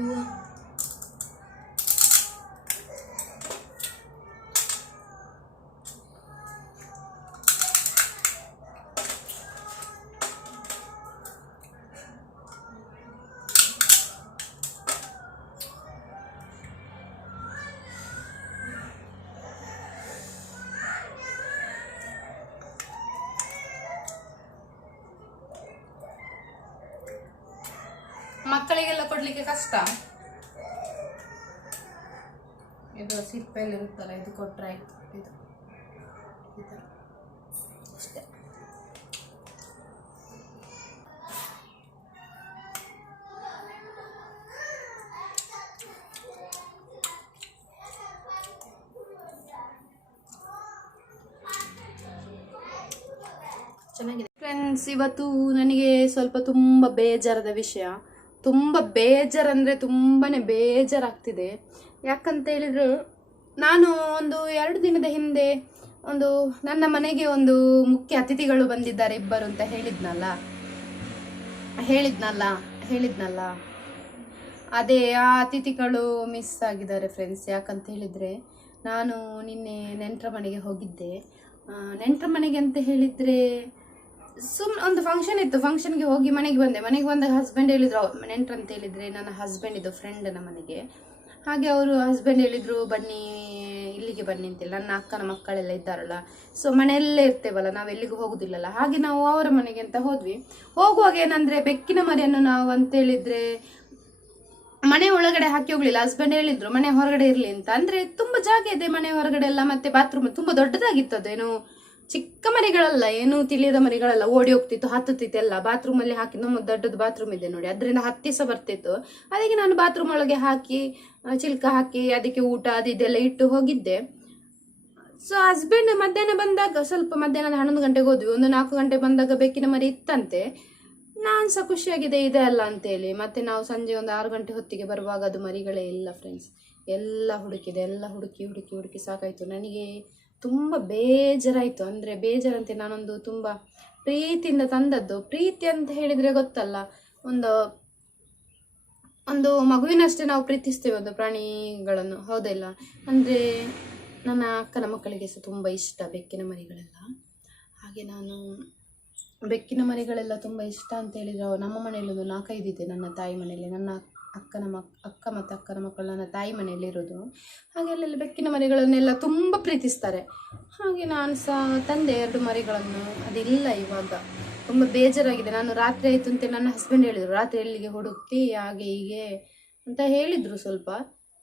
ಮಕ್ಕಳಿಗೆಲ್ಲ ಕೊಡ್ಲಿಕ್ಕೆ ಕಷ್ಟ. ಇದು ಸಿಪ್ಪೆಯಲ್ಲಿ ಇರುತ್ತಲ್ಲ, ಇದು ಕೊಟ್ರೆ ಆಯ್ತು. ಇದು ಅಷ್ಟೇ. ಚೆನ್ನಾಗಿದೆ ಫ್ರೆಂಡ್ಸ್. ಇವತ್ತು ನನಗೆ ಸ್ವಲ್ಪ ತುಂಬ ಬೇಜಾರದ ವಿಷಯ. ತುಂಬ ಬೇಜಾರಂದರೆ ತುಂಬಾ ಬೇಜಾರಾಗ್ತಿದೆ. ಯಾಕಂತ ಹೇಳಿದ್ರೆ, ನಾನು ಒಂದು 2 ದಿನದ ಹಿಂದೆ ನನ್ನ ಮನೆಗೆ ಒಂದು ಮುಖ್ಯ ಅತಿಥಿಗಳು ಬಂದಿದ್ದಾರೆ, ಇಬ್ಬರು ಅಂತ ಹೇಳಿದ್ನಲ್ಲ ಅದೇ ಆ ಅತಿಥಿಗಳು ಮಿಸ್ ಆಗಿದ್ದಾರೆ ಫ್ರೆಂಡ್ಸ್. ಯಾಕಂತ ಹೇಳಿದರೆ, ನಾನು ನಿನ್ನೆ ನೆಂಟರ ಮನೆಗೆ ಹೋಗಿದ್ದೆ. ನೆಂಟರ ಮನೆಗೆ ಅಂತ ಹೇಳಿದರೆ ಒಂದು ಫಂಕ್ಷನ್ ಇತ್ತು. ಫಂಕ್ಷನ್ಗೆ ಹೋಗಿ ಮನೆಗೆ ಬಂದಾಗ ಹಸ್ಬೆಂಡ್ ಹೇಳಿದ್ರು, ನೆಂಟ್ರು ಅಂತ ಹೇಳಿದರೆ ನನ್ನ ಹಸ್ಬೆಂಡಿದು ಫ್ರೆಂಡನ ಮನೆಗೆ. ಹಾಗೆ ಅವರು ಹಸ್ಬೆಂಡ್ ಹೇಳಿದರು, ಬನ್ನಿ ಇಲ್ಲಿಗೆ ಬನ್ನಿ ಅಂತಿಲ್ಲ. ನನ್ನ ಅಕ್ಕನ ಮಕ್ಕಳೆಲ್ಲ ಇದ್ದಾರಲ್ಲ, ಸೊ ಮನೆಯಲ್ಲೇ ಇರ್ತೇವಲ್ಲ, ನಾವು ಎಲ್ಲಿಗೂ ಹೋಗೋದಿಲ್ಲಲ್ಲ. ಹಾಗೆ ನಾವು ಅವರ ಮನೆಗೆ ಅಂತ ಹೋದ್ವಿ. ಹೋಗುವಾಗ ಏನಂದರೆ, ಬೆಕ್ಕಿನ ಮರಿಯನ್ನು ನಾವು ಅಂತೇಳಿದರೆ ಮನೆ ಒಳಗಡೆ ಹಾಕಿ ಹೋಗ್ಲಿಲ್ಲ. ಹಸ್ಬೆಂಡ್ ಹೇಳಿದ್ರು ಮನೆ ಹೊರಗಡೆ ಇರಲಿ ಅಂತ. ಅಂದರೆ ತುಂಬ ಜಾಗ ಇದೆ ಮನೆ ಹೊರಗಡೆ ಎಲ್ಲ, ಮತ್ತೆ ಬಾತ್ರೂಮ್ ತುಂಬ ದೊಡ್ಡದಾಗಿತ್ತು. ಅದೇನು ಚಿಕ್ಕ ಮರಿಗಳಲ್ಲ, ಏನು ತಿಳಿಯದ ಮರಿಗಳಲ್ಲ, ಓಡಿ ಹೋಗ್ತಿತ್ತು, ಹತ್ತುತ್ತಿತ್ತು ಎಲ್ಲ. ಬಾತ್ರೂಮಲ್ಲಿ ಹಾಕಿ, ನಮ್ಮ ದೊಡ್ಡದು ಬಾತ್ರೂಮ್ ಇದೆ ನೋಡಿ, ಅದರಿಂದ ಹತ್ತಿಸ ಬರ್ತಿತ್ತು. ಅದಕ್ಕೆ ನಾನು ಬಾತ್ರೂಮ್ ಒಳಗೆ ಹಾಕಿ ಚಿಲ್ಕ ಹಾಕಿ ಅದಕ್ಕೆ ಊಟ ಅದು ಇದೆಲ್ಲ ಇಟ್ಟು ಹೋಗಿದ್ದೆ. ಸೊ ಹಸ್ಬೆಂಡ್ ಮಧ್ಯಾಹ್ನ ಬಂದಾಗ, ಸ್ವಲ್ಪ ಮಧ್ಯಾಹ್ನದ 11 ಗಂಟೆಗೆ ಹೋದ್ವಿ. 4 ಗಂಟೆ ಬಂದಾಗ ಬೆಕ್ಕಿನ ಮರಿ ಇತ್ತಂತೆ. ನಾನು ಸಹ ಖುಷಿಯಾಗಿದೆ ಇದೆ ಅಲ್ಲ ಅಂತೇಳಿ. ಮತ್ತೆ ನಾವು ಸಂಜೆ 6 ಗಂಟೆ ಹೊತ್ತಿಗೆ ಬರುವಾಗ ಅದು ಮರಿಗಳೇ ಇಲ್ಲ ಫ್ರೆಂಡ್ಸ್. ಎಲ್ಲ ಹುಡುಕಿದೆ, ಎಲ್ಲ ಹುಡುಕಿ ಸಾಕಾಯಿತು. ನನಗೆ ತುಂಬ ಬೇಜಾರಾಯಿತು. ಅಂದರೆ ಬೇಜಾರಂತೆ, ನಾನೊಂದು ತುಂಬ ಪ್ರೀತಿಯಿಂದ ತಂದದ್ದು. ಪ್ರೀತಿ ಅಂತ ಹೇಳಿದರೆ ಗೊತ್ತಲ್ಲ, ಒಂದು ಮಗುವಿನಷ್ಟೇ ನಾವು ಪ್ರೀತಿಸ್ತೇವೆ ಒಂದು ಪ್ರಾಣಿಗಳನ್ನು, ಹೌದಿಲ್ಲ? ಅಂದರೆ ನನ್ನ ಅಕ್ಕನ ಮಕ್ಕಳಿಗೆ ಸಹ ತುಂಬ ಇಷ್ಟ ಬೆಕ್ಕಿನ ಮರಿಗಳೆಲ್ಲ. ಹಾಗೆ ನಾನು ಬೆಕ್ಕಿನ ಮರಿಗಳೆಲ್ಲ ತುಂಬ ಇಷ್ಟ ಅಂತ ಹೇಳಿದರೆ, ನಮ್ಮ ಮನೆಯಲ್ಲಿ ಒಂದು 4-5 ಇದೆ. ನನ್ನ ತಾಯಿ ಮನೆಯಲ್ಲಿ ನನ್ನ ಅಕ್ಕ ಮತ್ತು ಅಕ್ಕನ ಮಕ್ಕಳು ನನ್ನ ತಾಯಿ ಮನೆಯಲ್ಲಿರೋದು. ಹಾಗೆ ಅಲ್ಲೆಲ್ಲ ಬೆಕ್ಕಿನ ಮರಿಗಳನ್ನೆಲ್ಲ ತುಂಬ ಪ್ರೀತಿಸ್ತಾರೆ. ಹಾಗೆ ನಾನು ಸಹ ತಂದೆ 2 ಮರಿಗಳನ್ನು. ಅದಿಲ್ಲ ಇವಾಗ. ತುಂಬ ಬೇಜಾರಾಗಿದೆ. ನಾನು ರಾತ್ರಿ ಆಯಿತು ಅಂತ ನನ್ನ ಹಸ್ಬೆಂಡ್ ಹೇಳಿದರು, ರಾತ್ರಿ ಎಲ್ಲಿಗೆ ಹುಡುಕ್ತಿ ಹಾಗೆ ಹೀಗೆ ಅಂತ ಹೇಳಿದರು ಸ್ವಲ್ಪ.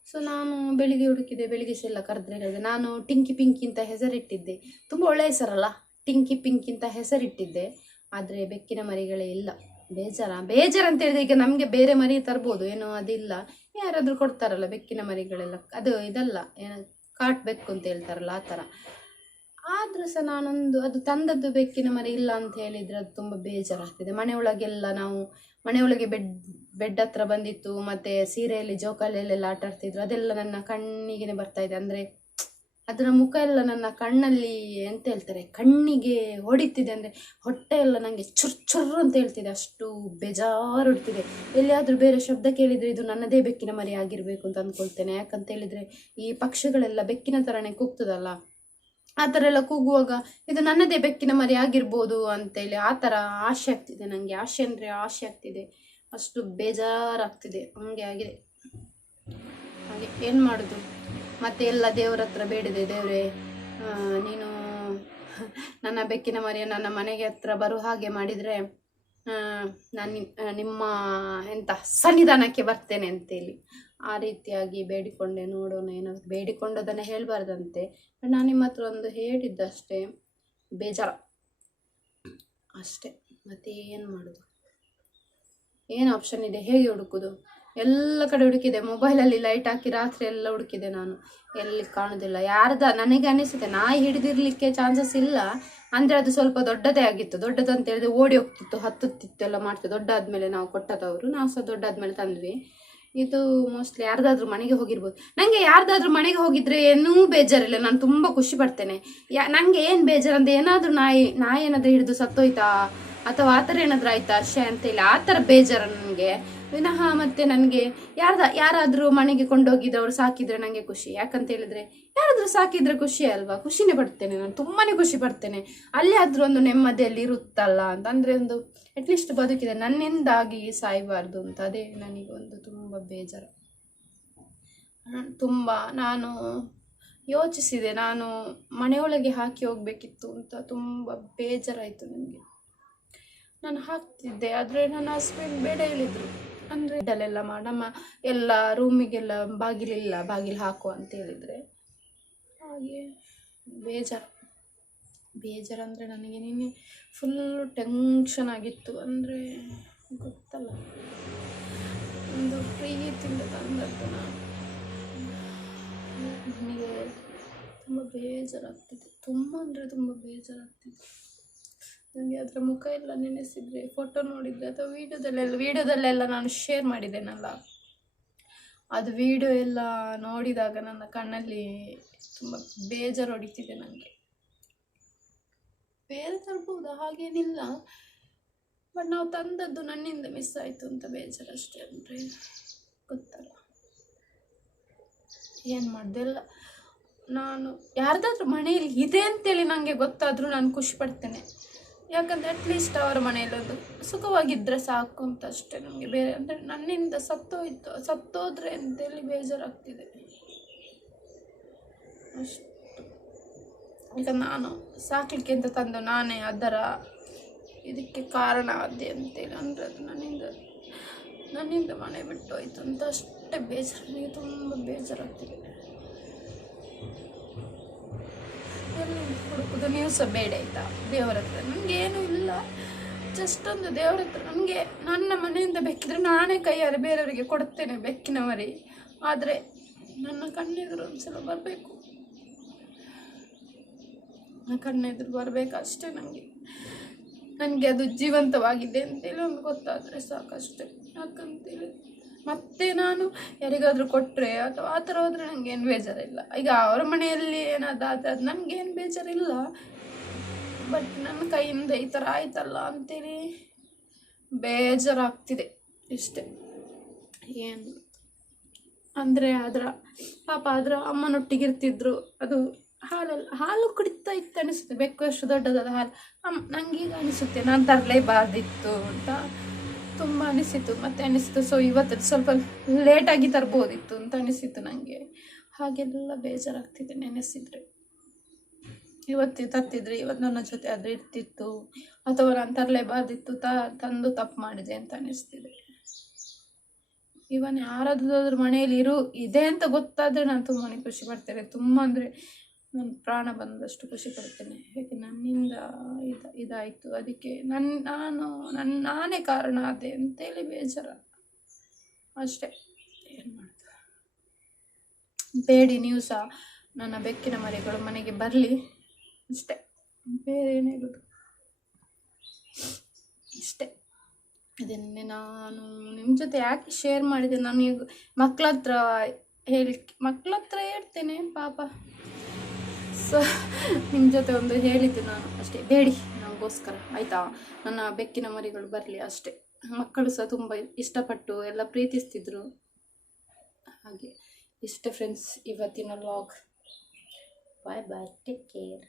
ಸೊ ನಾನು ಬೆಳಿಗ್ಗೆ ಹುಡುಕಿದೆ, ಬೆಳಿಗ್ಗೆ ಸಹ ಎಲ್ಲ ಕರೆದ್ರೆ ನಾನು ಟಿಂಕಿ ಪಿಂಕಿ ಅಂತ ಹೆಸರಿಟ್ಟಿದ್ದೆ. ತುಂಬ ಒಳ್ಳೆಯ ಹೆಸರಲ್ಲ, ಟಿಂಕಿ ಪಿಂಕಿ ಅಂತ ಹೆಸರಿಟ್ಟಿದ್ದೆ. ಆದರೆ ಬೆಕ್ಕಿನ ಮರಿಗಳೇ ಇಲ್ಲ. ಬೇಜಾರ ಅಂತ ಹೇಳಿದ್ರೆ, ಈಗ ನಮಗೆ ಬೇರೆ ಮರಿ ತರ್ಬೋದು, ಏನೋ ಅದಿಲ್ಲ. ಯಾರಾದರೂ ಕೊಡ್ತಾರಲ್ಲ ಬೆಕ್ಕಿನ ಮರಿಗಳೆಲ್ಲ, ಅದು ಇದಲ್ಲ, ಏನೋ ಕಾಟ್ಬೇಕು ಅಂತ ಹೇಳ್ತಾರಲ್ಲ ಆ ಥರ. ಆದರೂ ಸಹ ಅದು ತಂದದ್ದು ಬೆಕ್ಕಿನ ಮರಿ ಇಲ್ಲ ಅಂತ ಹೇಳಿದರೆ ಅದು ತುಂಬ ಬೇಜಾರಾಗ್ತಿದೆ. ಮನೆಯೊಳಗೆ ಬೆಡ್ ಹತ್ರ ಬಂದಿತ್ತು, ಮತ್ತು ಸೀರೆಯಲ್ಲಿ ಜೋಕಾಲಿಯಲ್ಲೆಲ್ಲ ಆಟ ಆಡ್ತಿದ್ರು. ಅದೆಲ್ಲ ನನ್ನ ಕಣ್ಣಿಗೆ ಬರ್ತಾ ಇದೆ. ಅಂದರೆ ಅದರ ಮುಖ ಎಲ್ಲ ನನ್ನ ಕಣ್ಣಲ್ಲಿ ಎಂತ ಹೇಳ್ತಾರೆ, ಕಣ್ಣಿಗೆ ಹೊಡಿತಿದೆ. ಅಂದರೆ ಹೊಟ್ಟೆ ಎಲ್ಲ ನನಗೆ ಚುರ್ಚುರ್ರು ಅಂತ ಹೇಳ್ತಿದೆ, ಅಷ್ಟು ಬೇಜಾರು ಹೊಡ್ತಿದೆ. ಎಲ್ಲಿಯಾದರೂ ಬೇರೆ ಶಬ್ದ ಕೇಳಿದರೆ ಇದು ನನ್ನದೇ ಬೆಕ್ಕಿನ ಮರಿ ಆಗಿರಬೇಕು ಅಂತ ಅಂದ್ಕೊಳ್ತೇನೆ. ಯಾಕಂತ ಹೇಳಿದರೆ ಈ ಪಕ್ಷಿಗಳೆಲ್ಲ ಬೆಕ್ಕಿನ ಥರನೇ ಕೂಗ್ತದಲ್ಲ, ಆ ಥರ ಎಲ್ಲ ಕೂಗುವಾಗ ಇದು ನನ್ನದೇ ಬೆಕ್ಕಿನ ಮರಿ ಆಗಿರ್ಬೋದು ಅಂತೇಳಿ ಆ ಥರ ಆಸೆ ಆಗ್ತಿದೆ ನನಗೆ. ಆಸೆ ಅಂದರೆ ಆಸೆ ಆಗ್ತಿದೆ, ಅಷ್ಟು ಬೇಜಾರಾಗ್ತಿದೆ. ಹಂಗೆ ಆಗಿದೆ. ಹಾಗೆ ಏನು ಮಾಡೋದು? ಮತ್ತೆ ಎಲ್ಲ ದೇವರ ಹತ್ರ ಬೇಡಿದೆ, ದೇವರೇ ನೀನು ನನ್ನ ಬೆಕ್ಕಿನ ಮರಿಯ ನನ್ನ ಮನೆಗೆ ಹತ್ರ ಬರೋ ಹಾಗೆ ಮಾಡಿದರೆ ನಾನು ನಿಮ್ಮ ಸನ್ನಿಧಾನಕ್ಕೆ ಬರ್ತೇನೆ ಅಂತೇಳಿ ಆ ರೀತಿಯಾಗಿ ಬೇಡಿಕೊಂಡೆ. ನೋಡೋಣ ಏನಾದ್ರು. ಬೇಡಿಕೊಂಡೋದನ್ನು ಹೇಳಬಾರ್ದಂತೆ, ನಾನು ನಿಮ್ಮ ಹತ್ರ ಒಂದು ಹೇಳಿದ್ದಷ್ಟೇ. ಬೇಜಾರ ಅಷ್ಟೇ. ಮತ್ತೆ ಏನು ಮಾಡೋದು? ಏನು ಆಪ್ಷನ್ ಇದೆ? ಹೇಗೆ ಹುಡುಕೋದು? ಎಲ್ಲ ಕಡೆ ಹುಡುಕಿದೆ, ಮೊಬೈಲಲ್ಲಿ ಲೈಟ್ ಹಾಕಿ ರಾತ್ರಿ ಎಲ್ಲ ಹುಡುಕಿದೆ ನಾನು, ಎಲ್ಲಿ ಕಾಣೋದಿಲ್ಲ. ನನಗೆ ಅನಿಸುತ್ತೆ ನಾಯಿ ಹಿಡಿದಿರ್ಲಿಕ್ಕೆ ಚಾನ್ಸಸ್ ಇಲ್ಲ. ಅಂದರೆ ಅದು ಸ್ವಲ್ಪ ದೊಡ್ಡದೇ ಆಗಿತ್ತು. ದೊಡ್ಡದಂತ ಹೇಳಿದ್ರೆ ಓಡಿ ಹೋಗ್ತಿತ್ತು, ಹತ್ತುತ್ತಿತ್ತು, ಎಲ್ಲ ಮಾಡ್ತಿತ್ತು. ದೊಡ್ಡಾದ್ಮೇಲೆ ನಾವು ಕೊಟ್ಟದವರು, ನಾವು ಸಹ ದೊಡ್ಡಾದ್ಮೇಲೆ ತಂದ್ವಿ. ಇದು ಮೋಸ್ಟ್ಲಿ ಯಾರ್ದಾದ್ರೂ ಮನೆಗೆ ಹೋಗಿರ್ಬೋದು. ನನಗೆ ಯಾರ್ದಾದ್ರೂ ಮನೆಗೆ ಹೋಗಿದ್ರೆ ಏನೂ ಬೇಜಾರಿಲ್ಲ, ನಾನು ತುಂಬ ಖುಷಿ ಪಡ್ತೇನೆ. ನನಗೆ ಏನು ಬೇಜಾರು ಅಂದರೆ, ಏನಾದರೂ ನಾಯಿ ಏನಾದರೂ ಹಿಡಿದು ಸತ್ತೋಯ್ತಾ ಅಥವಾ ಆ ಥರ ಏನಾದರೂ ಆಯ್ತಾ ಅಷ್ಟೇ ಅಂತೇಳಿ ಆ ಥರ ಬೇಜಾರು ನನಗೆ ವಿನಃ. ಮತ್ತು ನನಗೆ ಯಾರಾದರೂ ಮನೆಗೆ ಕೊಂಡೋಗಿದ್ರೆ ಅವ್ರು ಸಾಕಿದ್ರೆ ನನಗೆ ಖುಷಿ. ಯಾಕಂತ ಹೇಳಿದ್ರೆ ಯಾರಾದರೂ ಸಾಕಿದ್ರೆ ಖುಷಿ ಅಲ್ವಾ? ಖುಷಿನೇ ಪಡ್ತೇನೆ ನಾನು, ತುಂಬಾ ಖುಷಿ ಪಡ್ತೇನೆ. ಅಲ್ಲಿ ಆದರೂ ಒಂದು ನೆಮ್ಮದಿಯಲ್ಲಿ ಇರುತ್ತಲ್ಲ ಅಂತ. ಅಂದರೆ ಒಂದು ಅಟ್ಲೀಸ್ಟ್ ಬದುಕಿದೆ, ನನ್ನಿಂದಾಗಿ ಸಾಯಬಾರ್ದು ಅಂತ. ಅದೇ ನನಗೊಂದು ತುಂಬ ಬೇಜಾರು. ತುಂಬ ನಾನು ಯೋಚಿಸಿದೆ, ನಾನು ಮನೆಯೊಳಗೆ ಹಾಕಿ ಹೋಗಬೇಕಿತ್ತು ಅಂತ. ತುಂಬ ಬೇಜಾರಾಯಿತು ನನಗೆ. ನಾನು ಹಾಕ್ತಿದ್ದೆ, ಆದರೆ ನನ್ನ ಹಸ್ಬೆಂಡ್ ಬೇಡ ಹೇಳಿದರು. ಅಂದರೆ ಇದಲ್ಲೆಲ್ಲ ನಮ್ಮ ಎಲ್ಲ ರೂಮಿಗೆಲ್ಲ ಬಾಗಿಲು ಹಾಕು ಅಂತ ಹೇಳಿದರೆ ಹಾಗೆ ಬೇಜಾರಂದರೆ ನನಗೆ ನಿನ್ನೆ ಫುಲ್ಲು ಟೆನ್ಷನ್ ಆಗಿತ್ತು. ಅಂದರೆ ಗೊತ್ತಲ್ಲ, ಒಂದು ಪ್ರೀತಿಯಿಂದ ತಂದದ್ದು ನನಗೆ ತುಂಬ ಬೇಜಾರಾಗ್ತಿದೆ, ತುಂಬ ಅಂದರೆ ತುಂಬ ಬೇಜಾರಾಗ್ತಿದೆ ನನಗೆ. ಅದರ ಮುಖ ಎಲ್ಲ ನೆನೆಸಿದರೆ, ಫೋಟೋ ನೋಡಿದರೆ ಅಥವಾ ವಿಡಿಯೋದಲ್ಲೆಲ್ಲ ನಾನು ಶೇರ್ ಮಾಡಿದ್ದೇನಲ್ಲ, ಅದು ವಿಡಿಯೋ ಎಲ್ಲ ನೋಡಿದಾಗ ನನ್ನ ಕಣ್ಣಲ್ಲಿ ತುಂಬ ಬೇಜಾರು ಹೊಡಿತಿದೆ ನನಗೆ. ಬೇರೆ ತರ್ಬೋದು, ಹಾಗೇನಿಲ್ಲ, ಬಟ್ ನಾವು ತಂದದ್ದು ನನ್ನಿಂದ ಮಿಸ್ ಆಯಿತು ಅಂತ ಬೇಜಾರಷ್ಟೇ. ಅಂದರೆ ಗೊತ್ತಲ್ಲ, ಏನು ಮಾಡ್ದೆಲ್ಲ ನಾನು ಯಾರ್ದಾದ್ರೂ ಮನೆಯಲ್ಲಿ ಇದೆ ಅಂತೇಳಿ ನನಗೆ ಗೊತ್ತಾದರೂ ನಾನು ಖುಷಿ ಪಡ್ತೇನೆ. ಯಾಕಂದರೆ ಅಟ್ಲೀಸ್ಟ್ ಅವರ ಮನೆಯಲ್ಲೊಂದು ಸುಖವಾಗಿದ್ದರೆ ಸಾಕು ಅಂತ ಅಷ್ಟೇ. ನಮಗೆ ಬೇರೆ ಅಂದರೆ ನನ್ನಿಂದ ಸತ್ತೋದ್ರೆ ಅಂತೇಳಿ ಬೇಜಾರಾಗ್ತಿದೆ ಅಷ್ಟು. ಈಗ ನಾನು ಸಾಕಲಿಕ್ಕೆ ಅಂತ ತಂದು ನಾನೇ ಅದರ ಇದಕ್ಕೆ ಕಾರಣ ಆದೆ ಅಂತೇಳಿ ಅಂದರೆ ಅದು ನನ್ನಿಂದ ಮನೆ ಬಿಟ್ಟು ಹೋಯ್ತು ಅಂತ ಅಷ್ಟೇ ಬೇಜಾರು. ನನಗೆ ತುಂಬ ಬೇಜಾರಾಗ್ತಿದೆ. ಎಲ್ಲಿ ಹುಡುಕೋದು, ನೀವು ಸಹ ಬೇಡ ಆಯಿತಾ ದೇವರ ಹತ್ರ. ನನಗೇನು ಇಲ್ಲ, ಜಸ್ಟ್ ಒಂದು ದೇವರ ಹತ್ರ ನನಗೆ ನನ್ನ ಮನೆಯಿಂದ ಬೇಕಿದ್ರೆ ನಾನೇ ಕೈಯಾರೆ ಬೇರೆಯವರಿಗೆ ಕೊಡ್ತೇನೆ ಬೆಕ್ಕಿನ ಮರಿ. ಆದರೆ ನನ್ನ ಕಣ್ಣೆದುರು ಒಂದ್ಸಲ ಬರಬೇಕು, ನನ್ನ ಕಣ್ಣೆದುರು ಬರಬೇಕು ಅಷ್ಟೇ. ನನಗೆ ಅದು ಜೀವಂತವಾಗಿದೆ ಅಂತೇಳಿ ಒಂದು ಗೊತ್ತಾದರೆ ಸಾಕಷ್ಟೇ. ಯಾಕಂತೇಳಿ ಮತ್ತೆ ನಾನು ಯಾರಿಗಾದರೂ ಕೊಟ್ಟರೆ ಅಥವಾ ಆ ಥರ ಹೋದರೆ ನನಗೇನು ಬೇಜಾರಿಲ್ಲ. ಈಗ ಅವರ ಮನೆಯಲ್ಲಿ ಏನಾದಾದ್ರೆ ನನಗೇನು ಬೇಜಾರಿಲ್ಲ, ಬಟ್ ನನ್ನ ಕೈಯಿಂದ ಈ ಥರ ಆಯ್ತಲ್ಲ ಅಂತೇಳಿ ಬೇಜಾರಾಗ್ತಿದೆ ಇಷ್ಟೇ. ಏನು ಅಂದರೆ ಅದರ ಅಮ್ಮನೊಟ್ಟಿಗೆ ಇರ್ತಿದ್ರು, ಅದು ಹಾಲು ಕುಡಿತಾ ಇತ್ತು ಅನಿಸುತ್ತೆ. ಬೆಕ್ಕು ಅಷ್ಟು ದೊಡ್ಡದಾದ ಹಾಲು ನನಗೀಗ ಅನಿಸುತ್ತೆ ನಾನು ತರಲೇಬಾರ್ದಿತ್ತು ಅಂತ ತುಂಬ ಅನಿಸಿತು. ಮತ್ತೆ ಅನಿಸಿತು ಸೊ ಇವತ್ತು ಸ್ವಲ್ಪ ಲೇಟಾಗಿ ತರ್ಬೋದಿತ್ತು ಅಂತ ಅನಿಸಿತು ನನಗೆ. ಹಾಗೆಲ್ಲ ಬೇಜಾರಾಗ್ತಿದೆ ನೆನೆಸಿದರೆ. ಇವತ್ತು ತರ್ತಿದ್ರೆ ಇವತ್ತು ನನ್ನ ಜೊತೆ ಅದು ಇರ್ತಿತ್ತು, ಅಥವಾ ನಾನು ತರಲೇಬಾರ್ದಿತ್ತು, ತಂದು ತಪ್ಪು ಮಾಡಿದೆ ಅಂತ ಅನಿಸ್ತಿದೆ. ಇವನ್ ಯಾರಾದ್ರೂ ಮನೆಯಲ್ಲಿ ಇದೆ ಅಂತ ಗೊತ್ತಾದರೆ ನಾನು ತುಂಬಾ ಖುಷಿ ಪಡ್ತೇನೆ. ತುಂಬ ಅಂದರೆ ನನ್ನ ಪ್ರಾಣ ಬಂದಷ್ಟು ಖುಷಿ ಪಡ್ತೇನೆ. ಯಾಕೆ ನನ್ನಿಂದ ಇದಾಯಿತು, ಅದಕ್ಕೆ ನಾನೇ ಕಾರಣ ಅದೇ ಅಂತೇಳಿ ಬೇಜಾರ ಅಷ್ಟೇ. ಏನು ಮಾಡೋದು, ಬೇಡಿ ನೀವು ಸಹ ನನ್ನ ಬೆಕ್ಕಿನ ಮರಿಗಳು ಮನೆಗೆ ಬರಲಿ ಅಷ್ಟೇ, ಬೇರೆ ಏನು ಹೇಳೋದು ಇಷ್ಟೇ. ಅದನ್ನೇ ನಾನು ನಿಮ್ಮ ಜೊತೆ ಯಾಕೆ ಶೇರ್ ಮಾಡಿದೆ, ನಾನು ಈಗ ಮಕ್ಕಳ ಹತ್ರ ಹೇಳ್ತೇನೆ ಪಾಪ. ಸೊ ನಿಮ್ಮ ಜೊತೆ ಒಂದು ಹೇಳಿದ್ದೆ ನಾನು ಅಷ್ಟೇ, ಬೇಡಿ ನಮಗೋಸ್ಕರ ಆಯಿತಾ. ನನ್ನ ಬೆಕ್ಕಿನ ಮರಿಗಳು ಬರಲಿ ಅಷ್ಟೇ. ಮಕ್ಕಳು ಸಹ ತುಂಬ ಇಷ್ಟಪಟ್ಟು ಎಲ್ಲ ಪ್ರೀತಿಸ್ತಿದ್ರು. ಹಾಗೆ ಇಷ್ಟೇ ಫ್ರೆಂಡ್ಸ್ ಇವತ್ತಿನ ವ್ಲಾಗ್. ಬಾಯ್ ಬಾಯ್, ಟೇಕ್ ಕೇರ್.